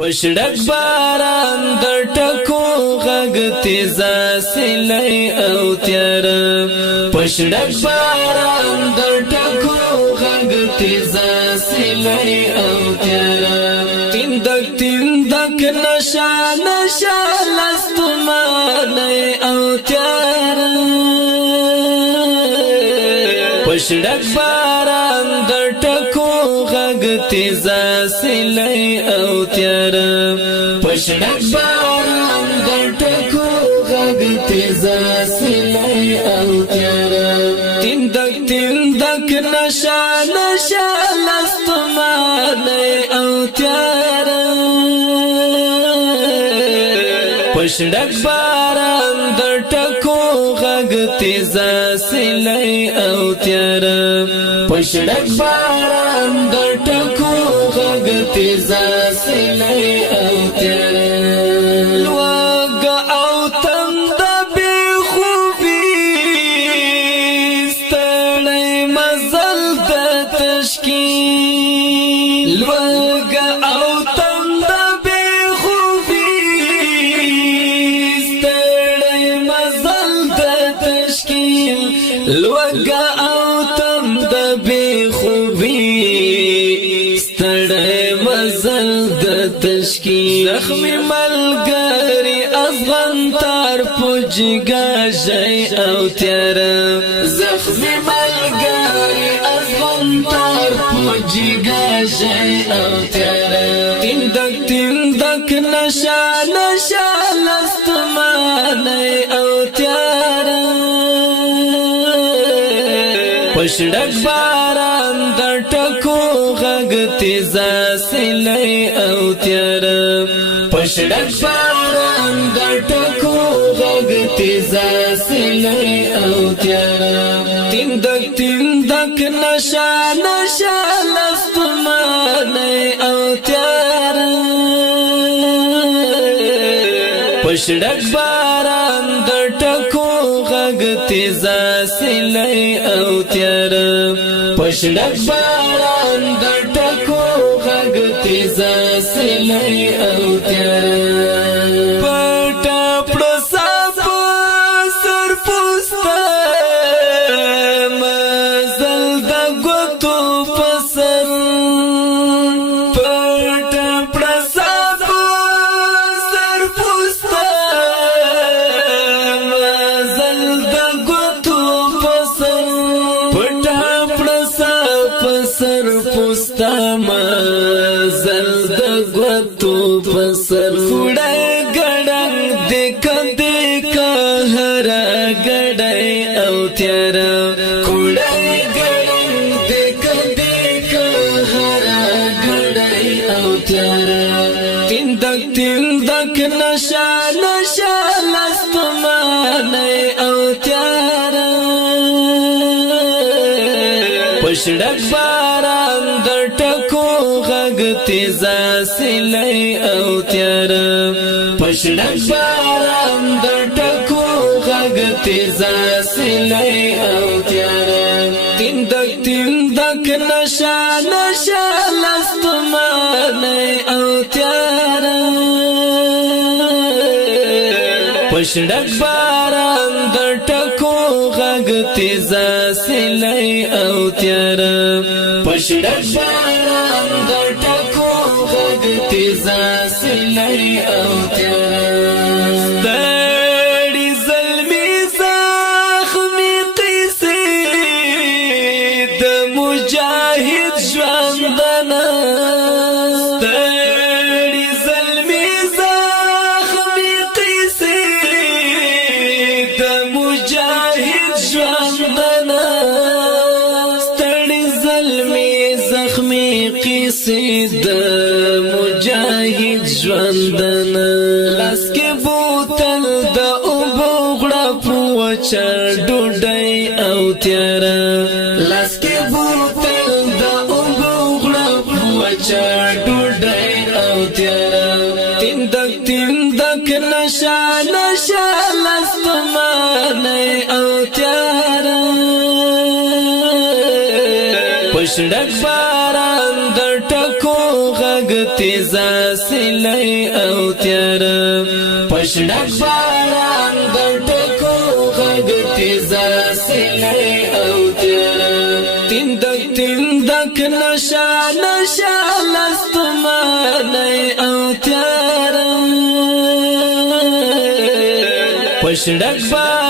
پشړک باران د ټکو غږ تیزا سلی او تیار پشړک باران د ټکو غږ تیزا سلی او تیار تندک نشا نشا لستمانه او تیار پشړک باران د ټکو غږ تیزا سلی او تیار پشړک باران د ټکو غږ تیزا سلی او تیار تندک نشا نشا لستمانه او تیار پشړک باران د ټکو غږ تیزا سلی او تیار پشړک باران د ټکو غږ تیزا سلی او تیار لوګ او تم د بی خوبی ستړی مزل د تشکیل لوګ او تم د بی خوبی ستړی مزل د تشکیل لوګ او تم د بی خوبی ستړی مزل د تشکیل زخمی ملګری افغان تار پوجګا شي او تیار زخمی ملګری افغان تار پوجګا شي او تیار تندک نشا نشا لستمانه او تیار پشړک باران د ټکو غږ تیزا سلی او تیار پشړک باران د ټکو غږ تیزا سلی او تیار تندک نشا نشا لستمانه او تیار پشړک باران د ټکو غږ تیزا سلی او تیار پشړک باران د ټکو غږ تیزا سلی او تیار پټا پړسا سر پوستا مزل د ګوتو پسر پټا پړسا سر پوستا مزل د ګوتو پسر پټا پړسا سر پوستا مزل د ګوتو پسر وړای ګړنګ دک هر ګړای او تیار وړای ګړنګ دک هر ګړای او تیار تندک نشا نشا لستمانه او تیار پشړک باران د ټکو غږ تیزا سلی او تیار پشړک باران د ټکو غږ تیزا سلی او تیار تندک نشا نشا لستمانه او تیار پشړک باران د ټکو غږ تیزا سلی او تیار پشړک باران د ټکو غږ تیزا سلی او تیار ستړي زلمي زخمي قصې د مجاهد ژوندانه ستړي زلمي زخمي قصې د مجاهد ژوندانه ستړي زلمي زخمي قصې د مجاهد ژوندانه لاس کې بوتل د اوبو غړپ وچا ډوډۍ او تیار لاس کې بوتل د اوبو غړپ وچا ډوډۍ او تیار تندک نشا نشا لستمانه او تیار پشړک باران د ټکو غږ تیزا سلی او تیار پشڑک باران دٹکو غگ تیزا سلی او تیار تندک نشا نشا لستمانی او تیار پشڑک باران